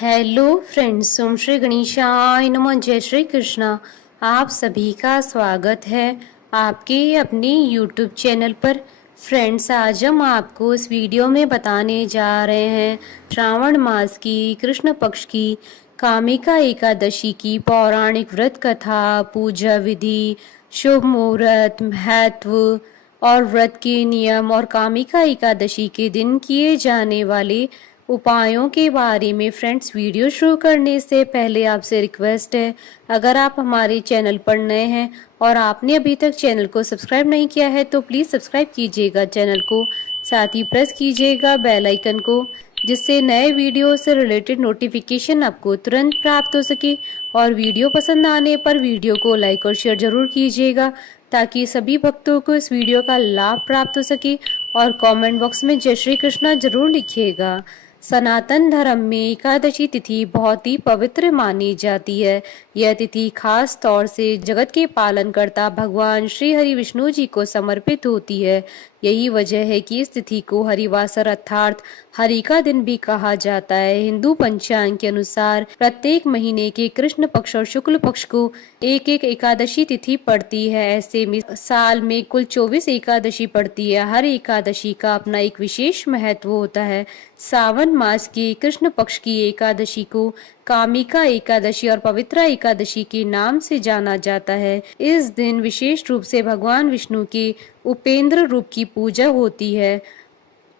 Hello friends, ओम श्री गणेशाय नमः। जय श्री कृष्णा। आप सभी का स्वागत है आपके अपने यूट्यूब चैनल पर। फ्रेंड्स, आज हम आपको इस वीडियो में बताने जा रहे हैं श्रावण मास की कृष्ण पक्ष की कामिका एकादशी की पौराणिक व्रत कथा, पूजा विधि, शुभ मुहूर्त, महत्व और व्रत के नियम और कामिका एकादशी के दिन किए जाने वाले उपायों के बारे में। फ्रेंड्स, वीडियो शुरू करने से पहले आपसे रिक्वेस्ट है, अगर आप हमारे चैनल पर नए हैं और आपने अभी तक चैनल को सब्सक्राइब नहीं किया है तो प्लीज़ सब्सक्राइब कीजिएगा चैनल को, साथ ही प्रेस कीजिएगा बेल आइकन को, जिससे नए वीडियो से रिलेटेड नोटिफिकेशन आपको तुरंत प्राप्त हो सके। और वीडियो पसंद आने पर वीडियो को लाइक और शेयर जरूर कीजिएगा ताकि सभी भक्तों को इस वीडियो का लाभ प्राप्त हो सके। और कमेंट बॉक्स में जय श्री कृष्णा जरूर लिखिएगा। सनातन धर्म में एकादशी तिथि बहुत ही पवित्र मानी जाती है। यह तिथि खास तौर से जगत के पालनकर्ता भगवान श्री हरि विष्णु जी को समर्पित होती है। यही वजह है कि इस तिथि को हरिवासर अर्थात हरि का दिन भी कहा जाता है। हिंदू पंचांग के अनुसार प्रत्येक महीने के कृष्ण पक्ष और शुक्ल पक्ष को एक एक एकादशी तिथि पड़ती है। ऐसे में साल में कुल 24 एकादशी पड़ती है। हर एकादशी का अपना एक विशेष महत्व होता है। सावन मास की कृष्ण पक्ष की एकादशी को कामिका एकादशी और पवित्रा एकादशी के नाम से जाना जाता है। इस दिन विशेष रूप से भगवान विष्णु के उपेंद्र रूप की पूजा होती है।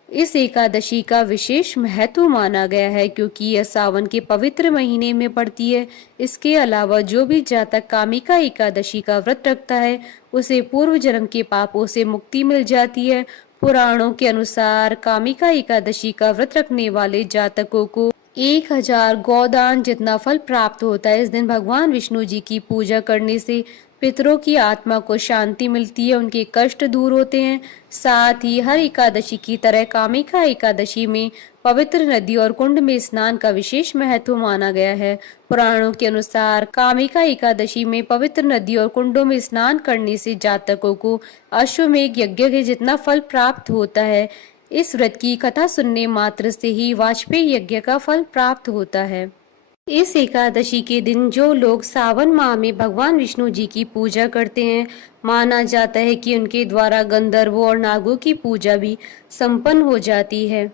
इस एकादशी का विशेष महत्व माना गया है क्योंकि यह सावन के पवित्र महीने में पड़ती है। इसके अलावा जो भी जातक कामिका एकादशी का व्रत रखता है उसे पूर्व जन्म के पापों से मुक्ति मिल जाती है। पुराणों के अनुसार कामिका एकादशी का व्रत रखने वाले जातकों को 1000 गोदान जितना फल प्राप्त होता है। इस दिन भगवान विष्णु जी की पूजा करने से पितरों की आत्मा को शांति मिलती है, उनके कष्ट दूर होते हैं। साथ ही हर एकादशी की तरह कामिका एकादशी में पवित्र नदी और कुंड में स्नान का विशेष महत्व माना गया है। पुराणों के अनुसार कामिका एकादशी में पवित्र नदी और कुंडों में स्नान करने से जातकों को अश्वमेघ यज्ञ के जितना फल प्राप्त होता है। इस व्रत की कथा सुनने मात्र से ही वाजपेयी यज्ञ का फल प्राप्त होता है। इस एकादशी के दिन जो लोग सावन माह में भगवान विष्णु जी की पूजा करते हैं, माना जाता है कि उनके द्वारा गंधर्वों और नागों की पूजा भी संपन्न हो जाती है।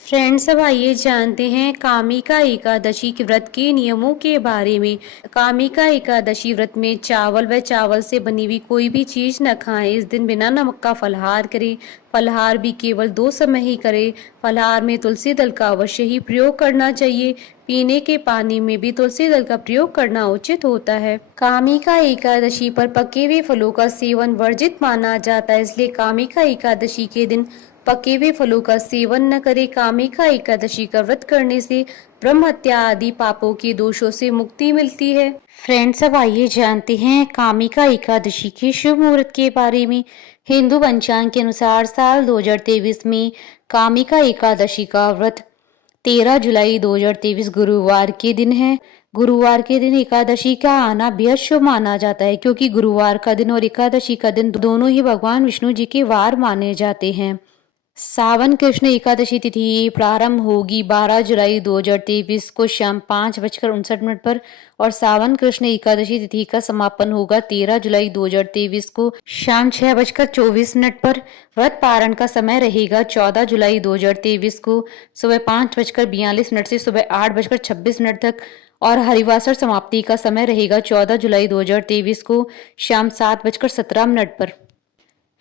फ्रेंड्स, अब आइए जानते हैं कामिका एकादशी के व्रत के नियमों के बारे में। कामिका एकादशी व्रत में चावल व चावल से बनी हुई कोई भी चीज न खाएं। इस दिन बिना नमक का फलाहार करें। फलाहार भी केवल 2 समय ही करें। फलाहार में तुलसी दल का अवश्य ही प्रयोग करना चाहिए। पीने के पानी में भी तुलसी दल का प्रयोग करना उचित होता है। कामिका एकादशी पर पके हुए फलों का सेवन वर्जित माना जाता है, इसलिए कामिका एकादशी के दिन पके हुए फलों का सेवन न करें। कामिका एकादशी का व्रत करने से ब्रह्म हत्या आदि पापों के दोषों से मुक्ति मिलती है। फ्रेंड्स, अब आइए जानते हैं कामिका एकादशी के शुभ मुहूर्त के बारे में। हिंदू पंचांग के अनुसार साल 2023 में कामिका एकादशी का व्रत 13 जुलाई 2023 गुरुवार के दिन है। गुरुवार के दिन एकादशी का आना बेहद शुभ माना जाता है क्योंकि गुरुवार का दिन और एकादशी का दिन दोनों ही भगवान विष्णु जी के वार माने जाते हैं। सावन कृष्ण एकादशी तिथि प्रारंभ होगी 12 जुलाई 2023 को शाम 5:59 पर और सावन कृष्ण एकादशी तिथि का समापन होगा 13 जुलाई 2023 को शाम 6:24 पर। व्रत पारण का समय रहेगा 14 जुलाई 2023 को सुबह 5:42 से सुबह 8:26 तक और हरिवासर समाप्ति का समय रहेगा 14 जुलाई 2023 को शाम 7:17 पर।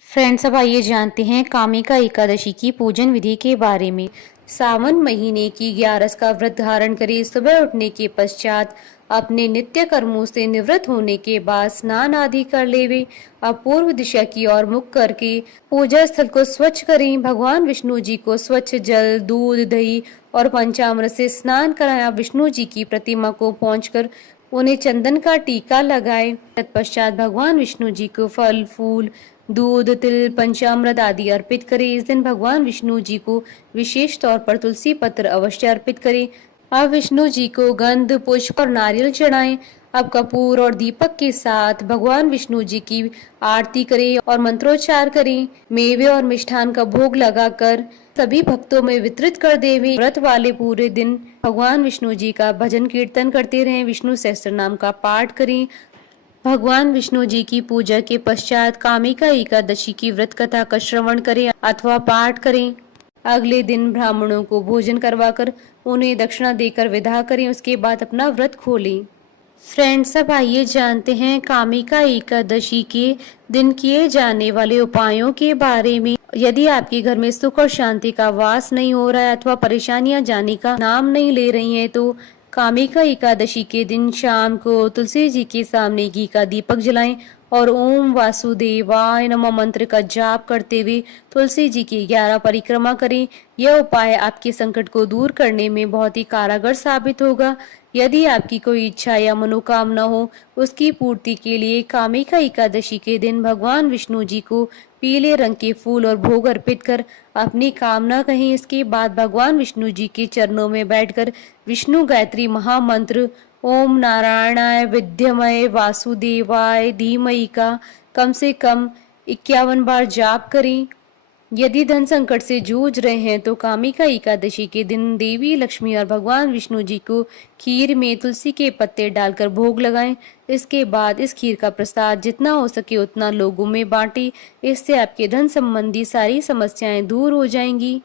फ्रेंड्स, अब आइए जानते हैं कामिका एकादशी की पूजन विधि के बारे में। सावन महीने की 11 का व्रत धारण करें। सुबह उठने के पश्चात अपने नित्य कर्मों से निवृत्त होने के बाद स्नान आदि कर लेवे। अब पूर्व दिशा की ओर मुख करके पूजा स्थल को स्वच्छ करें। भगवान विष्णु जी को स्वच्छ जल, दूध, दही और पंचामृत से स्नान कराएं। विष्णु जी की प्रतिमा को पहुंचकर उन्हें चंदन का टीका लगाएं। तत्पश्चात भगवान विष्णु जी को फल, फूल, दूध, तिल, पंचामृत आदि अर्पित करें। इस दिन भगवान विष्णु जी को विशेष तौर पर तुलसी पत्र अवश्य अर्पित करें। अब विष्णु जी को गंध, पुष्प और नारियल चढ़ाएं। अब कपूर और दीपक के साथ भगवान विष्णु जी की आरती करें और मंत्रोच्चार करें। मेवे और मिष्ठान का भोग लगाकर सभी भक्तों में वितरित कर देवें। व्रत वाले पूरे दिन भगवान विष्णु जी का भजन कीर्तन करते रहें। विष्णु सहस्त्र नाम का पाठ करें। भगवान विष्णु जी की पूजा के पश्चात कामिका एकादशी की व्रत कथा का श्रवण करें अथवा पाठ करें। अगले दिन ब्राह्मणों को भोजन करवाकर उन्हें दक्षिणा देकर विदा करें। उसके बाद अपना व्रत खोलें। फ्रेंड्स, अब आइए जानते हैं कामिका एकादशी के दिन किए जाने वाले उपायों के बारे में। यदि आपके घर में सुख और शांति का वास नहीं हो रहा है अथवा परेशानियां जाने का नाम नहीं ले रही हैं, तो कामिका एकादशी के दिन शाम को तुलसी जी के सामने घी का दीपक जलाएं और ओम वासुदेवाय नमः मंत्र का जाप करते हुए तुलसी जी की 11 परिक्रमा करें। यह उपाय आपके संकट को दूर करने में बहुत ही कारगर साबित होगा। यदि आपकी कोई इच्छा या मनोकामना हो, उसकी पूर्ति के लिए कामिका एकादशी के दिन भगवान विष्णु जी को पीले रंग के फूल और भोग अर्पित कर अपनी कामना कहें। इसके बाद भगवान विष्णु जी के चरणों में बैठकर विष्णु गायत्री महामंत्र ओम नारायणाय विद्यमय वासुदेवाय धीमहि का कम से कम 51 बार जाप करें। यदि धन संकट से जूझ रहे हैं तो कामिका एकादशी के दिन देवी लक्ष्मी और भगवान विष्णु जी को खीर में तुलसी के पत्ते डालकर भोग लगाएं। इसके बाद इस खीर का प्रसाद जितना हो सके उतना लोगों में बांटें। इससे आपके धन संबंधी सारी समस्याएं दूर हो जाएंगी।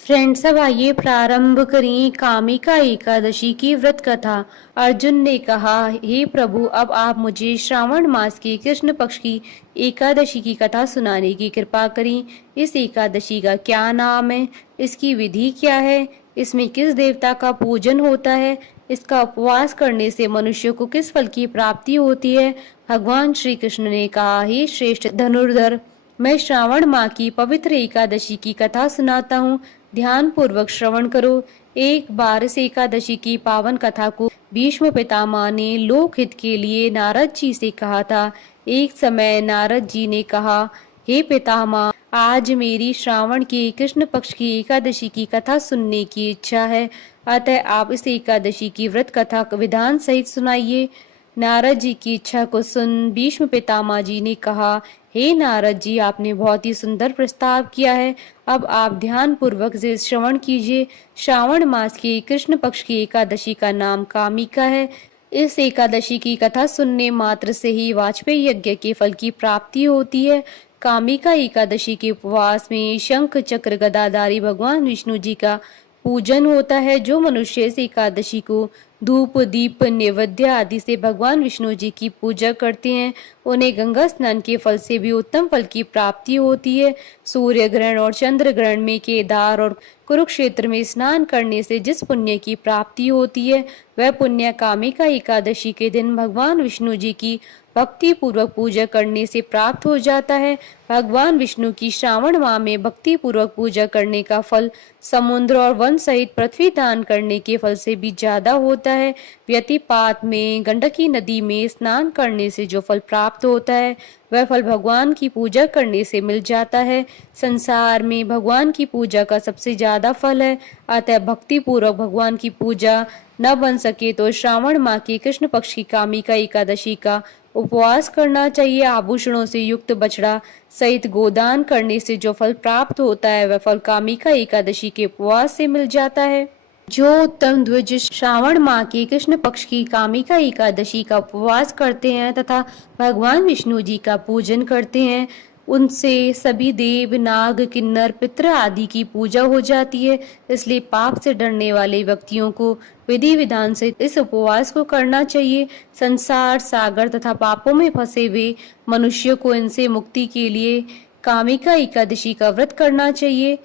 फ्रेंड्स, अब आइए प्रारंभ करें कामिका एकादशी की व्रत कथा। अर्जुन ने कहा, हे प्रभु, अब आप मुझे श्रावण मास के कृष्ण पक्ष की एकादशी की कथा सुनाने की कृपा करें। इस एकादशी का क्या नाम है? इसकी विधि क्या है? इसमें किस देवता का पूजन होता है? इसका उपवास करने से मनुष्य को किस फल की प्राप्ति होती है? भगवान श्री कृष्ण ने कहा, हे श्रेष्ठ धनुर्धर, मैं श्रावण माह की पवित्र एकादशी की कथा सुनाता हूँ। ध्यान पूर्वक श्रवण करो। एक बार इस एकादशी की पावन कथा को भीष्म पितामह ने लोकहित के लिए नारद जी से कहा था। एक समय नारद जी ने कहा, हे पितामह, आज मेरी श्रावण के कृष्ण पक्ष की एकादशी की कथा सुनने की इच्छा है, अतः आप इस एकादशी की व्रत कथा विधान सहित सुनाइए। नारद जी की इच्छा को सुन भीष्म पितामह जी ने कहा, हे नारद जी, आपने बहुत ही सुंदर प्रस्ताव किया है। अब आप ध्यान पूर्वक से श्रवण कीजिए। श्रावण मास की कृष्ण पक्ष की एकादशी का नाम कामिका है। इस एकादशी की कथा सुनने मात्र से ही वाजपेयी यज्ञ के फल की प्राप्ति होती है। कामिका एकादशी के उपवास में शंख चक्र गदाधारी भगवान विष्णु जी का पूजन होता है। जो मनुष्य इस एकादशी को धूप दीप नैवेद्य आदि से भगवान विष्णु जी की पूजा करते हैं, उन्हें गंगा स्नान के फल से भी उत्तम फल की प्राप्ति होती है। सूर्य ग्रहण और चंद्र ग्रहण में केदार और कुरुक्षेत्र में स्नान करने से जिस पुण्य की प्राप्ति होती है, वह पुण्य कामिका एकादशी के दिन भगवान विष्णु जी की भक्ति पूर्वक पूजा करने से प्राप्त हो जाता है। भगवान विष्णु की श्रावण माह में भक्ति पूर्वक पूजा करने का फल समुद्र और वन सहित पृथ्वी दान करने के फल से भी ज्यादा होता है। व्यतिपात में गंडकी नदी में स्नान करने से जो फल प्राप्त होता है, वह फल भगवान की पूजा करने से मिल जाता है। संसार में भगवान की पूजा का सबसे ज्यादा फल है, अतः भक्ति पूर्वक भगवान की पूजा न बन सके तो श्रावण माह की कृष्ण पक्ष की कामिका एकादशी का उपवास करना चाहिए। आभूषणों से युक्त बछड़ा सहित गोदान करने से जो फल प्राप्त होता है, वह फल कामिका एकादशी के उपवास से मिल जाता है। जो उत्तम द्विज श्रावण माह की कृष्ण पक्ष की कामिका एकादशी का उपवास करते हैं तथा भगवान विष्णु जी का पूजन करते हैं, उनसे सभी देव नाग किन्नर पितृ आदि की पूजा हो जाती है। इसलिए पाप से डरने वाले व्यक्तियों को विधि विधान से इस उपवास को करना चाहिए। संसार सागर तथा पापों में फंसे हुए मनुष्य को इनसे मुक्ति के लिए कामिका एकादशी का व्रत करना चाहिए।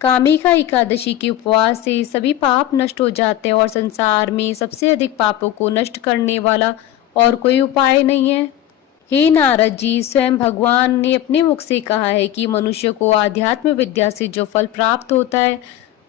कामिका एकादशी के उपवास से सभी पाप नष्ट हो जाते हैं और संसार में सबसे अधिक पापों को नष्ट करने वाला और कोई उपाय नहीं है। हे नारद जी, स्वयं भगवान ने अपने मुख से कहा है कि मनुष्य को आध्यात्म विद्या से जो फल प्राप्त होता है,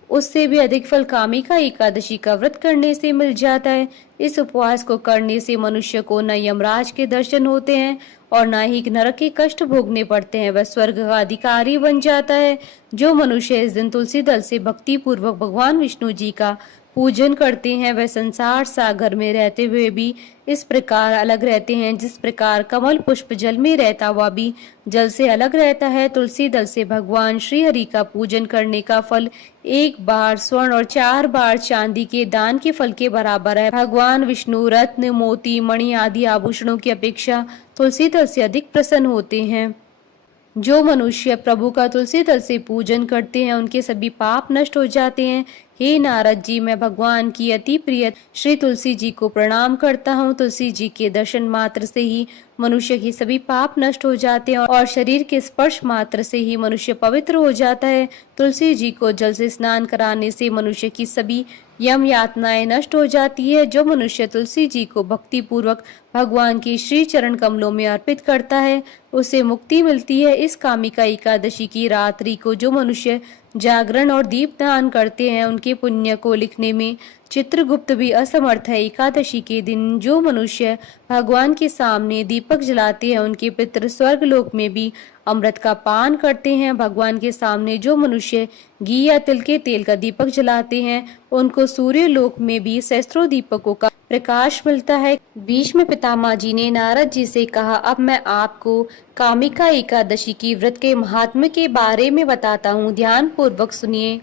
उससे भी अधिक फल कामिका एकादशी का व्रत करने से मिल जाता है। इस उपवास को करने से मनुष्य को न यमराज के दर्शन होते हैं और न ही नरक के कष्ट भोगने पड़ते हैं, वह स्वर्ग का अधिकारी बन जाता है। जो मनुष्य इस दिन तुलसी दल से भक्ति पूर्वक भगवान विष्णु जी का पूजन करते हैं वह संसार सागर में रहते हुए भी इस प्रकार अलग रहते हैं जिस प्रकार कमल पुष्प जल में रहता हुआ भी जल से अलग रहता है। तुलसी दल से भगवान श्री हरि का पूजन करने का फल 1 बार स्वर्ण और 4 बार चांदी के दान के फल के बराबर है। भगवान विष्णु रत्न मोती मणि आदि आभूषणों की अपेक्षा तुलसी दल से अधिक प्रसन्न होते हैं। जो मनुष्य प्रभु का तुलसी दल से पूजन करते हैं उनके सभी पाप नष्ट हो जाते हैं। हे नारद जी, मैं भगवान की अति प्रिय श्री तुलसी जी को प्रणाम करता हूँ। तुलसी जी के दर्शन मात्र से ही मनुष्य के सभी पाप नष्ट हो जाते हैं और शरीर के स्पर्श मात्र से ही मनुष्य पवित्र हो जाता है। तुलसी जी को जल से स्नान कराने से मनुष्य की सभी यम यातनाएं नष्ट हो जाती है। जो मनुष्य तुलसी जी को भक्ति पूर्वक भगवान की श्री चरण कमलों में अर्पित करता है उसे मुक्ति मिलती है। इस कामिका एकादशी की रात्रि को जो मनुष्य जागरण और दीप दान करते हैं उनके पुण्य को लिखने में चित्रगुप्त भी असमर्थ है। एकादशी के दिन जो मनुष्य भगवान के सामने दीपक जलाते हैं उनके पितृ स्वर्ग लोक में भी अमृत का पान करते हैं। भगवान के सामने जो मनुष्य घी या तिल के तेल का दीपक जलाते हैं उनको सूर्य लोक में भी सहस्त्रों दीपकों का प्रकाश मिलता है। भीष्म पितामह जी ने नारद जी से कहा, अब मैं आपको कामिका एकादशी की व्रत के महात्म्य के बारे में बताता हूँ, ध्यान पूर्वक सुनिए।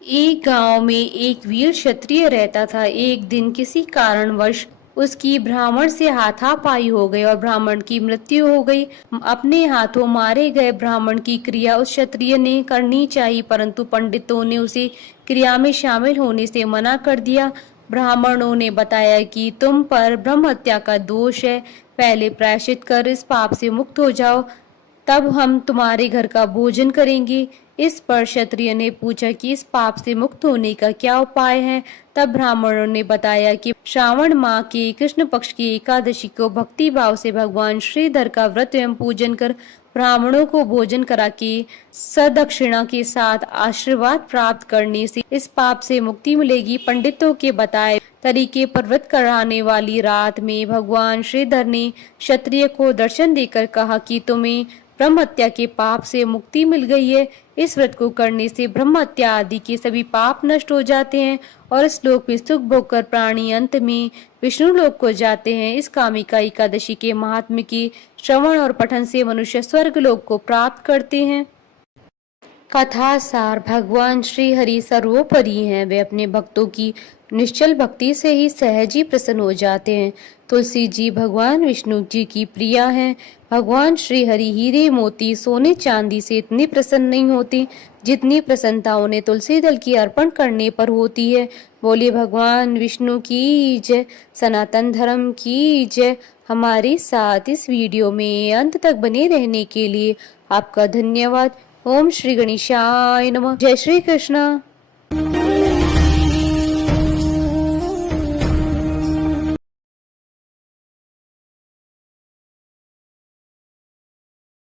एक गांव में एक वीर क्षत्रिय रहता था। एक दिन किसी कारणवश उसकी ब्राह्मण से हाथापाई हो गई और ब्राह्मण की मृत्यु हो गई। अपने हाथों मारे गए ब्राह्मण की क्रिया उस क्षत्रिय ने करनी चाहिए, परंतु पंडितों ने उसे क्रिया में शामिल होने से मना कर दिया। ब्राह्मणों ने बताया कि तुम पर ब्रह्म हत्या का दोष है, पहले प्रायश्चित कर इस पाप से मुक्त हो जाओ, तब हम तुम्हारे घर का भोजन करेंगे। इस पर क्षत्रिय ने पूछा कि इस पाप से मुक्त होने का क्या उपाय है। तब ब्राह्मणों ने बताया कि श्रावण माह के कृष्ण पक्ष की एकादशी को भक्ति भाव से भगवान श्रीधर का व्रत एवं पूजन कर ब्राह्मणों को भोजन करा के सदक्षिणा के साथ आशीर्वाद प्राप्त करने से इस पाप से मुक्ति मिलेगी। पंडितों के बताए तरीके पर व्रत कराने वाली रात में भगवान श्रीधर ने क्षत्रिय को दर्शन देकर कहा कि तुम्हें ब्रह्म हत्या के पाप से मुक्ति मिल गई है। इस व्रत को करने से ब्रह्म हत्या आदि के सभी पाप नष्ट हो जाते हैं और इस लोक में सुख भोगकर प्राणी अंत में विष्णु लोक को जाते हैं। इस कामिका एकादशी के महात्म्य के श्रवण और पठन से मनुष्य स्वर्ग लोक को प्राप्त करते हैं। कथा सार, भगवान श्री हरि सर्वोपरि हैं। वे अपने भक्तों की निश्चल भक्ति से ही सहज ही प्रसन्न हो जाते हैं। तुलसी जी भगवान विष्णु जी की प्रिया हैं। भगवान श्री हरि हीरे मोती सोने चांदी से इतनी प्रसन्न नहीं होती जितनी प्रसन्नता उन्हें तुलसी दल की अर्पण करने पर होती है। बोलिए भगवान विष्णु की जय, सनातन धर्म की जय। हमारे साथ इस वीडियो में अंत तक बने रहने के लिए आपका धन्यवाद। ओम श्री गणेशाय नमः। जय श्री कृष्ण।